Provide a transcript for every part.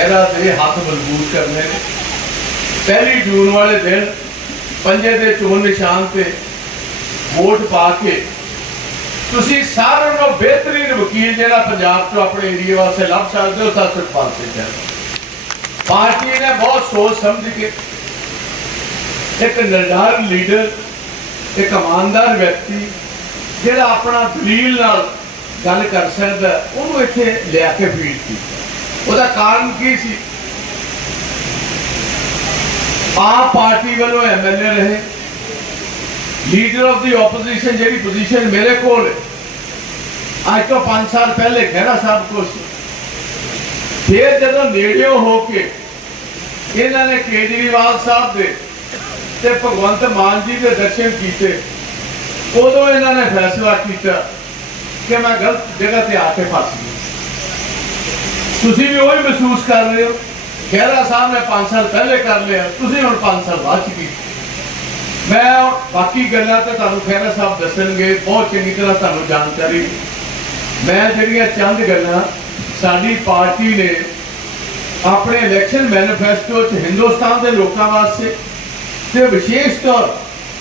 ਖਹਿਰਾ ਦੇ ਹੱਥ ਮਜ਼ਬੂਤ ਕਰਨੇ ਨੇ। ਪਹਿਲੀ ਜੂਨ ਵਾਲੇ ਦਿਨ ਪੰਜੇ ਦੇ ਚੋਣ ਨਿਸ਼ਾਨ ਤੇ ਵੋਟ ਪਾ ਕੇ ਤੁਸੀਂ ਸਾਰਿਆਂ ਨਾਲੋਂ ਬਿਹਤਰੀਨ ਵਕੀਲ ਜਿਹੜਾ ਪੰਜਾਬ ਤੋਂ ਆਪਣੇ ਏਰੀਆ ਵਾਸਤੇ ਲੱਭ ਸਕਦੇ ਹੋ ਤਾਂ ਸੁਖਪਾਲ ਸਿੰਘ ਪਾਰਟੀ ਨੇ ਬਹੁਤ ਸੋਚ ਸਮਝ ਕੇ ਇੱਕ ਨਿਰਧਾਰ ਲੀਡਰ, ਇੱਕ ਇਮਾਨਦਾਰ ਵਿਅਕਤੀ ਜਿਹੜਾ ਆਪਣਾ ਦਲੀਲ ਨਾਲ ਗੱਲ ਕਰ ਸਕਦਾ, ਉਹਨੂੰ ਇੱਥੇ ਲਿਆ ਕੇ ਫੀਡ ਕੀਤਾ। ਉਹਦਾ ਕਾਰਨ ਕੀ ਸੀ? ਆਪ ਪਾਰਟੀ ਵੱਲੋਂ ਐਮਐਲਏ ਰਹੇ। ਲੀਡਰ ਆਫ ਦੀ ਆਪੋਜੀਸ਼ਨ ਜਿਹੜੀ ਪੋਜੀਸ਼ਨ ਮੇਰੇ ਕੋਲ ਅੱਜ ਤੋਂ 5 ਸਾਲ ਪਹਿਲੇ ਖਹਿਰਾ ਸਾਹਿਬ ਕੋਲ ਫਿਰ ਜਦੋਂ ਨੇੜਿਓ ਹੋ ਕੇ ਇਹਨਾਂ ਨੇ ਕੇਜਰੀਵਾਲ ਸਾਹਿਬ ਦੇ ਤੇ ਭਗਵੰਤ ਮਾਨ ਜੀ ਦੇ ਦਰਸ਼ਨ ਕੀਤੇ, ਉਦੋਂ ਇਹਨਾਂ ਨੇ ਫੈਸਲਾ ਕੀਤਾ ਕਿ ਮੈਂ ਗਲਤ ਜਗ੍ਹਾ ਤੇ ਆ ਕੇ ਫਸ ਗਿਆ। ਤੁਸੀਂ ਵੀ ਉਹੀ ਮਹਿਸੂਸ ਕਰ ਰਹੇ ਹੋ। ਖਹਿਰਾ ਸਾਹਿਬ ਨੇ 5 ਸਾਲ ਪਹਿਲੇ ਕਰ ਲਿਆ, ਤੁਸੀਂ ਹੁਣ 5 ਸਾਲ ਬਾਅਦ ਚ ਕੀਤੀ ਮੈਂ ਬਾਕੀ ਗੱਲਾਂ ਤਾਂ ਤੁਹਾਨੂੰ ਖਹਿਰਾ ਸਾਹਿਬ ਦੱਸਣਗੇ, ਬਹੁਤ ਚੰਗੀ ਤਰ੍ਹਾਂ ਤੁਹਾਨੂੰ ਜਾਣਕਾਰੀ ਮੈਂ ਜਿਹੜੀਆਂ ਚੰਦ ਗੱਲਾਂ ਸਾਡੀ ਪਾਰਟੀ ਨੇ ਆਪਣੇ ਇਲੈਕਸ਼ਨ ਮੈਨੀਫੈਸਟੋ 'ਚ ਹਿੰਦੁਸਤਾਨ ਦੇ ਲੋਕਾਂ ਵਾਸਤੇ ਤੇ ਵਿਸ਼ੇਸ਼ ਤੌਰ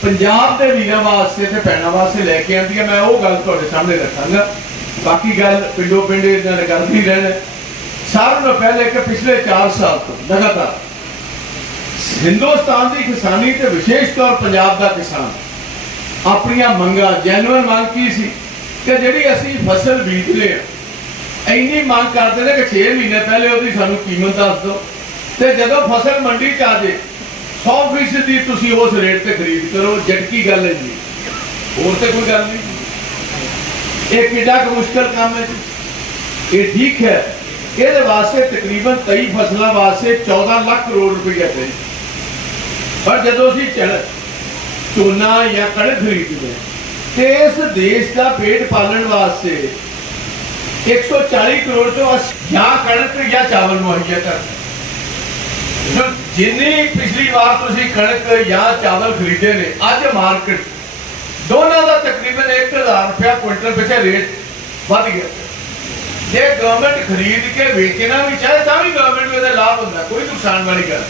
ਪੰਜਾਬ ਦੇ ਵੀਰਾਂ ਵਾਸਤੇ ਤੇ ਭੈਣਾਂ ਵਾਸਤੇ ਲੈ ਕੇ ਆਂਦੀ ਹੈ। ਮੈਂ ਉਹ ਗੱਲ ਤੁਹਾਡੇ ਸਾਹਮਣੇ ਰੱਖਾਂਗਾ। ਬਾਕੀ ਗੱਲ ਪਿੰਡੋ ਪਿੰਡ ਇਹਨਾਂ ਨੇ ਕਰਦੀ ਰਹਿਣਾ। ਸਾਰਿਆਂ ਨੂੰ ਪਹਿਲੇ ਕਿ ਪਿਛਲੇ 4 ਸਾਲ ਤੋਂ, ਲਗਾਤਾਰ। ਹਿੰਦੁਸਤਾਨ ਦੀ ਕਿਸਾਨੀ ਤੇ ਵਿਸ਼ੇਸ਼ ਤੌਰ ਪੰਜਾਬ ਦਾ ਕਿਸਾਨ। ਆਪਣੀਆਂ ਮੰਗਾਂ ਜੈਨੂਅਨ ਮੰਗ ਕੀ ਸੀ? ਕਿ ਜਿਹੜੀ ਅਸੀਂ ਫਸਲ ਬੀਜਦੇ ਆ ਇੰਨੀ ਮੰਗ ਕਰਦੇ ਨੇ ਕਿ 6 ਮਹੀਨੇ ਪਹਿਲੇ ਉਹਦੀ ਸਾਨੂੰ ਕੀਮਤ ਦੱਸ ਦਿਓ। ਤੇ ਜਦੋਂ ਫਸਲ ਮੰਡੀ ਚ ਆ ਜੇ 100% ਦੀ ਤੁਸੀਂ ਉਸ ਰੇਟ ਤੇ ਖਰੀਦ ਕਰੋ, ਜਟਕੀ ਗੱਲ ਹੈ ਜੀ। ਹੋਰ ਤੇ ਕੋਈ ਗੱਲ ਨਹੀਂ। ਇਹ ਕਿੱਡਾ ਕੁ ਮੁਸ਼ਕਲ ਕੰਮ ਹੈ ਜੀ। ਇਹ ਠੀਕ ਹੈ। ਇਹਦੇ ਵਾਸਤੇ ਤਕਰੀਬਨ 23 ਫਸਲਾਂ ਵਾਸਤੇ 14 ਲੱਖ ਕਰੋੜ ਰੁਪਈਆ ਚਾਹੀਦਾ ਪਰ ਜਦੋਂ ਅਸੀਂ ਚੜ ਝੋਨਾ ਜਾਂ ਕਣਕ ਖਰੀਦਦੇ ਤੇ ਇਸ ਦੇਸ਼ ਦਾ ਪੇਟ ਪਾਲਣ ਵਾਸਤੇ 140 ਕਰੋੜ ਤੋਂ ਅਸ- ਜਾਂ ਕਣਕ ਜਾਂ ਚਾਵਲ ਮੁਹੱਈਆ ਕਰਦੇ ਜਿੰਨੀ ਪਿਛਲੀ ਵਾਰ ਤੁਸੀਂ ਕਣਕ ਜਾਂ ਚਾਵਲ ਖਰੀਦੇ ਨੇ, ਅੱਜ ਮਾਰਕੀਟ ਦੋਨਾਂ ਦਾ ਤਕਰੀਬਨ 1000 ਰੁਪਇਆ ਕੁਇੰਟਲ ਪਿੱਛੇ ਰੇਟ ਵੱਧ ਗਿਆ। ਜੇ ਗਵਰਨਮੈਂਟ ਖਰੀਦ ਕੇ ਵੇਚਣਾ ਵੀ ਚਾਹੇ ਤਾਂ ਵੀ ਗਵਰਨਮੈਂਟ ਨੂੰ ਇਹਦਾ ਲਾਭ ਹੁੰਦਾ, ਕੋਈ ਨੁਕਸਾਨ ਵਾਲੀ ਗੱਲ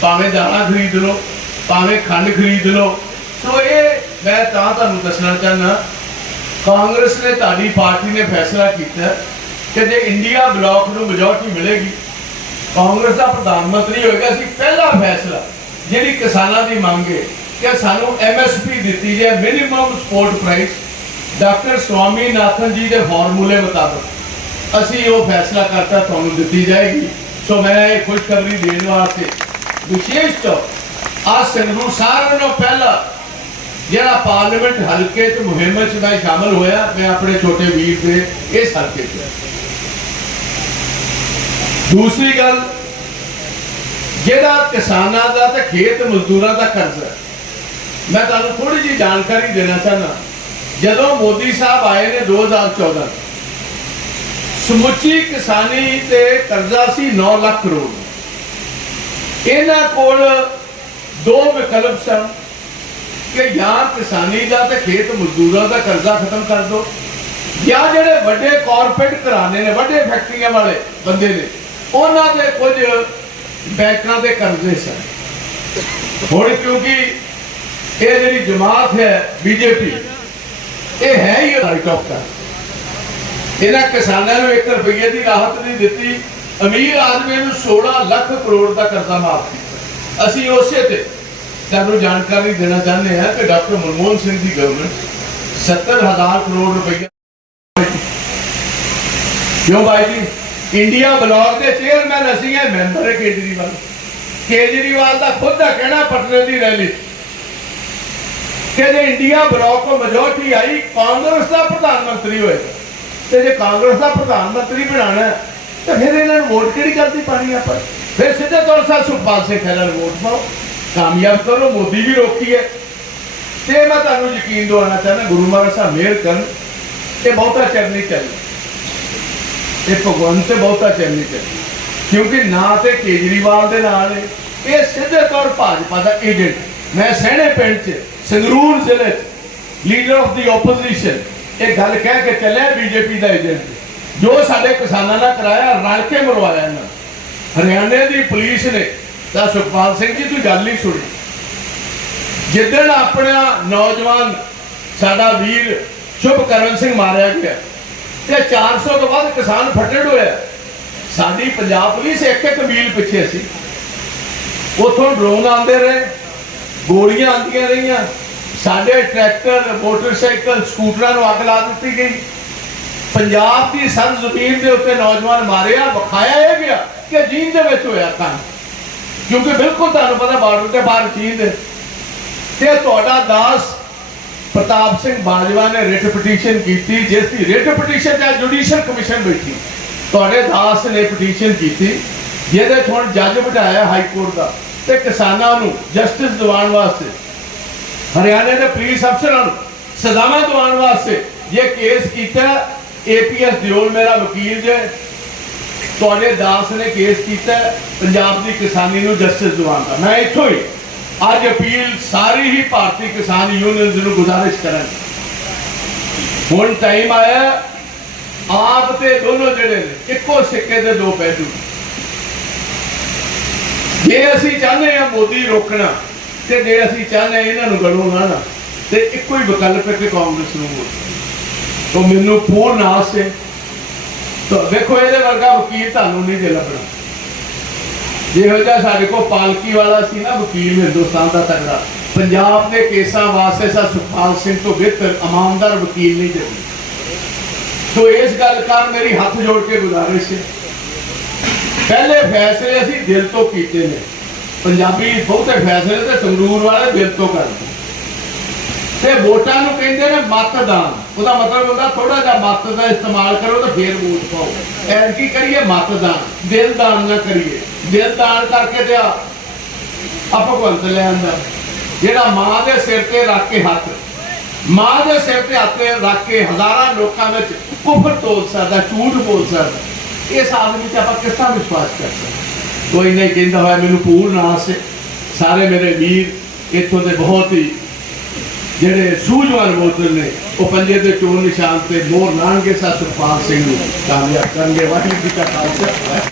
ਭਾਵੇਂ ਦਾਣਾ ਖਰੀਦ ਲਓ, ਭਾਵੇਂ ਖੰਡ ਖਰੀਦ ਲਓ। ਸੋ ਇਹ ਮੈਂ ਤਾਂ ਤੁਹਾਨੂੰ ਦੱਸਣਾ ਚਾਹੁੰਦਾ, ਕਾਂਗਰਸ ਨੇ ਤੁਹਾਡੀ ਪਾਰਟੀ ਨੇ ਫੈਸਲਾ ਕੀਤਾ ਕਿ ਜੇ ਇੰਡੀਆ ਬਲਾਕ ਨੂੰ ਮੈਜੋਰਟੀ ਮਿਲੇਗੀ, ਕਾਂਗਰਸ ਦਾ ਪ੍ਰਧਾਨ ਮੰਤਰੀ ਹੋਏਗਾ ਸੀ, ਪਹਿਲਾ ਫੈਸਲਾ ਜਿਹੜੀ ਕਿਸਾਨਾਂ ਦੀ ਮੰਗ ਹੈ ਕਿ ਸਾਨੂੰ ਐਮਐਸਪੀ ਦਿੱਤੀ ਜਾਏ minimum support price doctor Swaminathan ji ਦੇ ਫਾਰਮੂਲੇ ਮੁਤਾਬਕ। ਅਸੀਂ ਉਹ ਫੈਸਲਾ ਕਰਤਾ ਤੁਹਾਨੂੰ ਦਿੱਤੀ ਜਾਏਗੀ। ਸੋ ਮੈਂ ਇਹ ਖੁਸ਼ਖਬਰੀ ਦੇਣ ਵਾਸਤੇ ਵਿਸ਼ੇਸ਼ ਤੌਰ ਆ ਸੰਗਰੂਰ ਸਾਰਿਆਂ ਨੂੰ ਪਹਿਲਾਂ ਜਿਹੜਾ ਪਾਰਲੀਮੈਂਟ ਹਲਕੇ ਚ ਮੁਹਿੰਮ ਚ ਮੈਂ ਸ਼ਾਮਲ ਹੋਇਆ ਮੈਂ ਆਪਣੇ ਛੋਟੇ ਵੀਰ ਦੇ ਇਸ ਹਲਕੇ ਚ ਦੂਸਰੀ ਗੱਲ ਜਿਹੜਾ ਕਿਸਾਨਾਂ ਦਾ ਤੇ ਖੇਤ ਮਜ਼ਦੂਰਾਂ ਦਾ ਕਰਜ਼ਾ ਹੈ, ਮੈਂ ਤੁਹਾਨੂੰ ਥੋੜੀ ਜਿਹੀ ਜਾਣਕਾਰੀ ਦੇਣਾ ਚਾਹਨਾ ਜਦੋਂ ਮੋਦੀ ਸਾਹਿਬ ਆਏ ਨੇ 2014 ਸਮੁੱਚੀ ਕਿਸਾਨੀ ਤੇ ਕਰਜ਼ਾ ਸੀ 9 ਲੱਖ ਕਰੋੜ। ਇਹਨਾਂ ਕੋਲ ਦੋ ਵਿਕਲਪ ਸਨ, ਕਿ ਜਾਂ ਕਿਸਾਨੀ ਦਾ ਤੇ ਖੇਤ ਮਜ਼ਦੂਰਾਂ ਦਾ ਕਰਜ਼ਾ ਖਤਮ ਕਰ ਦਿਓ ਜਾਂ ਜਿਹੜੇ ਵੱਡੇ ਕਾਰਪੋਰੇਟ ਘਰਾਣੇ ਨੇ, ਵੱਡੇ ਫੈਕਟਰੀਆਂ ਵਾਲੇ ਬੰਦੇ ਨੇ, ਉਹਨਾਂ ਦੇ ਕੁਝ ਬੈਂਕਾਂ ਦੇ ਕਰਜ਼ੇ ਸਨ। ਹੁਣ ਕਿਉਂਕਿ ਇਹ ਜਿਹੜੀ ਜਮਾਤ ਹੈ ਬੀਜੇਪੀ, ਇਹ ਹੈ ਹੀ ਰਾਈਟ ਆਫ ਦਾ ਇਹਨਾਂ ਕਿਸਾਨਾਂ ਨੂੰ 1 ਰੁਪਏ ਦੀ ਰਾਹਤ ਨਹੀਂ ਦਿੱਤੀ। ਅਮੀਰ ਆਦਮੀ ਨੂੰ 16 ਲੱਖ ਕਰੋੜ ਦਾ ਕਰਜ਼ਾ ਮਾਫ ਕੀਤਾ। ਅਸੀਂ ਉਸੇ ਤੇ ਤੁਹਾਨੂੰ ਜਾਣਕਾਰੀ ਦੇਣਾ ਚਾਹੁੰਦੇ ਹਾਂ ਕਿ ਡਾਕਟਰ ਮਨਮੋਹਨ ਸਿੰਘ ਦੀ ਗਵਰਨਮੈਂਟ 70000 ਕਰੋੜ ਰੁਪਏ ਕਿਉਂ ਭਾਈ ਜੀ? ਇੰਡੀਆ ਬਲਾਕ ਦੇ ਚੇਅਰਮੈਨ ਅਸੀਂ ਹੈ ਮੈਂਬਰ ਕੇਜਰੀਵਾਲ। ਕੇਜਰੀਵਾਲ ਦਾ ਖੁਦ ਦਾ ਕਹਿਣਾ ਪਟਨੇ ਦੀ ਰੈਲੀ। 'ਚ ਕਿ ਜੇ ਇੰਡੀਆ ਬਲਾਕ ਕੋ ਮੈਜੋਰਟੀ ਆਈ, ਕਾਂਗਰਸ ਦਾ ਪ੍ਰਧਾਨ ਮੰਤਰੀ ਹੋਏਗਾ ਤੇ ਜੇ ਕਾਂਗਰਸ ਦਾ ਪ੍ਰਧਾਨ ਮੰਤਰੀ ਬਣਾਣਾ ਹੈ, ਤਾਂ ਫਿਰ ਇਹਨਾਂ ਨੂੰ ਵੋਟ ਕਿਹੜੀ ਕਰਦੀ ਪਾਣੀ ਆਪਾਂ? ਫਿਰ ਸਿੱਧੇ ਤੌਰ ਤੇ ਸੁਖਪਾਲ ਸਿੰਘ ਖਹਿਰਾ ਵੋਟ ਪਾਓ। ਕਾਮਯਾਬ ਕਰੋ ਮੋਦੀ ਵੀ ਰੋਕੀ ਹੈ। ਤੇ ਮੈਂ ਤੁਹਾਨੂੰ ਯਕੀਨ ਦਿਵਾਉਣਾ ਚਾਹੁੰਦਾ ਗੁਰੂ ਮਹਾਰਾਜ ਸਾਹਿਬ ਮਿਹਰ ਕਰਨ ਇਹ ਬਹੁਤਾ ਚਿਰ ਨਹੀਂ ਚੱਲਣਾ। ਇਹ ਭਗਵੰਤ ਤੇ ਬਹੁਤਾ ਚਿਰ ਨਹੀਂ ਚੱਲਣਾ। ਕਿਉਂਕਿ ਨਾ ਤੇ ਕੇਜਰੀਵਾਲ ਦੇ ਨਾਲ ਇਹ ਸਿੱਧੇ ਤੌਰ ਭਾਜਪਾ ਦਾ ਏਜੰਟ। ਮੈਂ ਸਹਿਣੇ ਪਿੰਡ 'ਚ ਸੰਗਰੂਰ ਜ਼ਿਲ੍ਹੇ 'ਚ ਲੀਡਰ ਆਫ ਦੀ ਆਪੋਜੀਸ਼ਨ ਇਹ ਗੱਲ ਕਹਿ ਕੇ ਚੱਲਿਆ ਬੀਜੇਪੀ ਦਾ ਏਜੰਟ। ਜੋ ਸਾਡੇ ਕਿਸਾਨਾਂ ਨਾਲ ਕਰਾਇਆ ਰਲ ਕੇ ਮਰਵਾਇਆ ਇਹਨਾਂ ਹਰਿਆਣੇ ਦੀ ਪੁਲਿਸ ਨੇ, ਤਾਂ ਸੁਖਪਾਲ ਸਿੰਘ ਜੀ ਤੁਸੀਂ ਗੱਲ ਨਹੀਂ ਸੁਣੀ। ਜਿੱਦਣ ਆਪਣਾ ਨੌਜਵਾਨ ਸਾਡਾ ਵੀਰ ਸ਼ੁਭਕਰਨ ਸਿੰਘ ਮਾਰਿਆ ਗਿਆ, ਤੇ 400 ਤੋਂ ਬਾਅਦ ਕਿਸਾਨ ਫੱਟੜ ਹੋਇਆ। ਸਾਡੀ ਪੰਜਾਬ ਪੁਲਿਸ ਇੱਕ ਇੱਕ ਮੀਲ ਪਿੱਛੇ ਸੀ। ਉਥੋਂ ਡਰੋਨ ਆਉਂਦੇ ਰਹੇ, ਗੋਲੀਆਂ ਆਉਂਦੀਆਂ ਰਹੀਆਂ। ਸਾਡੇ ਟਰੈਕਟਰ, ਮੋਟਰਸਾਈਕਲ, ਸਕੂਟਰਾਂ ਨੂੰ ਅੱਗ ਲਾ ਦਿੱਤੀ ਗਈ। ਪੰਜਾਬ ਦੀ ਸਰਜ਼ਮੀਨ ਦੇ ਉੱਤੇ ਨੌਜਵਾਨ ਮਾਰਿਆ, ਵਿਖਾਇਆ ਇਹ ਗਿਆ ਕਿ ਜੀਨ ਦੇ ਵਿੱਚ ਹੋਇਆ ਕੰਮ ਕਿਉਂਕਿ ਬਿਲਕੁਲ ਤੁਹਾਨੂੰ ਪਤਾ ਬਾਰਡਰ ਤੇ ਬਾਹਰ ਚੀਨ ਤੇ ਤੁਹਾਡਾ ਦਾਸ ਪ੍ਰਤਾਪ ਸਿੰਘ ਬਾਜਵਾ ਨੇ ਰਿਟ ਪਟੀਸ਼ਨ ਕੀਤੀ, ਜਿਸ ਦੀ ਰਿਟ ਪਟੀਸ਼ਨ ਦਾ ਜੁਡੀਸ਼ੀਅਲ ਕਮਿਸ਼ਨ ਬੈਠੀ। ਤੁਹਾਡੇ ਦਾਸ ਨੇ ਪਟੀਸ਼ਨ ਕੀਤੀ, ਜਿਹਦੇ 'ਚ ਹੁਣ ਜੱਜ ਬਿਠਾਇਆ ਹਾਈ ਕੋਰਟ ਦਾ। ਤੇ ਕਿਸਾਨਾਂ ਨੂੰ ਜਸਟਿਸ ਦਿਵਾਉਣ ਵਾਸਤੇ ਹਰਿਆਣੇ ਦੇ ਪੁਲਿਸ ਅਫਸਰਾਂ ਨੂੰ ਸਜ਼ਾਵਾਂ ਦਿਵਾਉਣ ਵਾਸਤੇ ਇਹ ਕੇਸ ਕੀਤਾ ਏਪੀਐਸ ਦਿਓਲ ਮੇਰਾ ਵਕੀਲ ਜੇ। ਤੁਹਾਡੇ ਦਾਸ ਨੇ ਕੇਸ ਕੀਤਾ, ਪੰਜਾਬ ਦੀ ਕਿਸਾਨੀ ਨੂੰ ਜਸਟਿਸ ਦਿਵਾਉਣ ਦਾ। ਮੈਂ ਇੱਥੋਂ ਹੀ ਅੱਜ ਅਪੀਲ ਸਾਰੀ ਹੀ ਭਾਰਤੀ ਕਿਸਾਨ ਯੂਨੀਅਨ ਨੂੰ ਗੁਜ਼ਾਰਿਸ਼ ਕਰਾਂ ਹੁਣ ਟਾਈਮ ਆਇਆ, ਆਪ ਤੇ ਦੋਨੋਂ ਜਿਹੜੇ ਨੇ, ਇੱਕੋ ਸਿੱਕੇ ਦੇ ਦੋ ਪਹਿਲੂ ਜੇ ਅਸੀਂ ਚਾਹੁੰਦੇ ਹਾਂ ਮੋਦੀ ਰੋਕਣਾ ਤੇ ਜੇ ਅਸੀਂ ਚਾਹੁੰਦੇ ਇਹਨਾਂ ਨੂੰ ਗੜੋ ਨਾ ਨਾ, ਤੇ ਇੱਕੋ ਹੀ ਵਿਕਲਪ ਹੈ ਕਿ ਕਾਂਗਰਸ ਨੂੰ ਵੋਟ। ਤੋਂ ਮੈਨੂੰ ਪੂਰਨ ਆਸ। ਹੈ ਤਾਂ ਵੇਖੋ, ਇਹਦੇ ਵਰਗਾ ਵਕੀਲ ਤੁਹਾਨੂੰ ਨਹੀਂ ਜੇ ਲੱਭਣਾ। ਜਿਹੋ ਜਿਹਾ ਸਾਡੇ ਕੋਲ ਪਾਲਕੀ ਵਾਲਾ ਸੀ ਨਾ ਵਕੀਲ ਹਿੰਦੁਸਤਾਨ ਦਾ ਤਗੜਾ ਪੰਜਾਬ ਦੇ ਕੇਸਾਂ ਵਾਸਤੇ ਸਾ ਸੁਖਪਾਲ ਸਿੰਘ ਤੋਂ ਬਿਹਤਰ ਇਮਾਨਦਾਰ ਵਕੀਲ ਨਹੀਂ ਜੰਮੇ ਸੋ ਇਸ ਗੱਲ ਕਰ ਮੇਰੀ ਹੱਥ ਜੋੜ ਕੇ ਗੁਜ਼ਾਰਿਸ਼ ਹੈ। ਪਹਿਲੇ ਫੈਸਲੇ ਅਸੀਂ ਦਿਲ ਤੋਂ ਕੀਤੇ ਨੇ। ਪੰਜਾਬੀ ਬਹੁਤੇ ਫੈਸਲੇ ਤੇ ਸੰਗਰੂਰ ਵਾਲੇ ਦਿਲ ਤੋਂ ਕਰਦੇ। ਤੇ ਵੋਟਾਂ ਨੂੰ ਕਹਿੰਦੇ ਨੇ ਮਤਦਾਨ। ਉਹਦਾ ਮਤਲਬ ਹੁੰਦਾ ਥੋੜਾ ਜਿਹਾ ਮਤ ਦਾ ਇਸਤੇਮਾਲ ਕਰੋ ਤਾਂ ਫੇਰ ਵੋਟ ਪਾਓ। ਐਨ ਕੀ ਕਰੀਏ? ਮਤਦਾਨ। ਦਿਲ ਦਾਨ ਨਾ ਕਰੀਏ। ਦਿਲ ਦਾਨ ਕਰਕੇ ਤੇ ਆ ਭਗਵੰਤ ਲੈ ਆਂਦਾ ਜਿਹੜਾ ਮਾਂ ਦੇ ਸਿਰ ਤੇ ਰੱਖ ਕੇ ਹੱਥ, ਮਾਂ ਦੇ ਸਿਰ ਤੇ ਹੱਥ ਰੱਖ ਕੇ ਹਜ਼ਾਰਾਂ ਲੋਕਾਂ ਵਿੱਚ ਕੁਫਰ ਤੋਲ ਸਕਦਾ, ਝੂਠ ਬੋਲ ਸਕਦਾ। ਇਸ ਆਦਮੀ ਤੇ ਆਪਾਂ ਕਿਸ ਤਰ੍ਹਾਂ ਵਿਸ਼ਵਾਸ ਕਰ ਸਕਦੇ? ਕੋਈ ਨਹੀਂ ਕਹਿੰਦਾ ਹੋਇਆ, ਮੈਨੂੰ ਪੂਰਨ ਆਸ ਹੈ। ਸਾਰੇ ਮੇਰੇ ਵੀਰ ਇੱਥੋਂ ਦੇ ਬਹੁਤ ਹੀ ਜਿਹੜੇ ਸੂਝਵਾਨ ਵੋਟਰ ਨੇ, ਉਹ ਪੰਜੇ ਦੇ ਚੋਣ ਨਿਸ਼ਾਨ ਤੇ ਮੋਹਰ ਲਾਣਗੇ ਸਾ ਸੁਖਪਾਲ ਸਿੰਘ ਨੂੰ। ਕਾਮਯਾਬ ਕਰਨਗੇ। ਵਾਹਿਗੁਰੂ ਜੀ ਕਾ ਖਾਲਸਾ।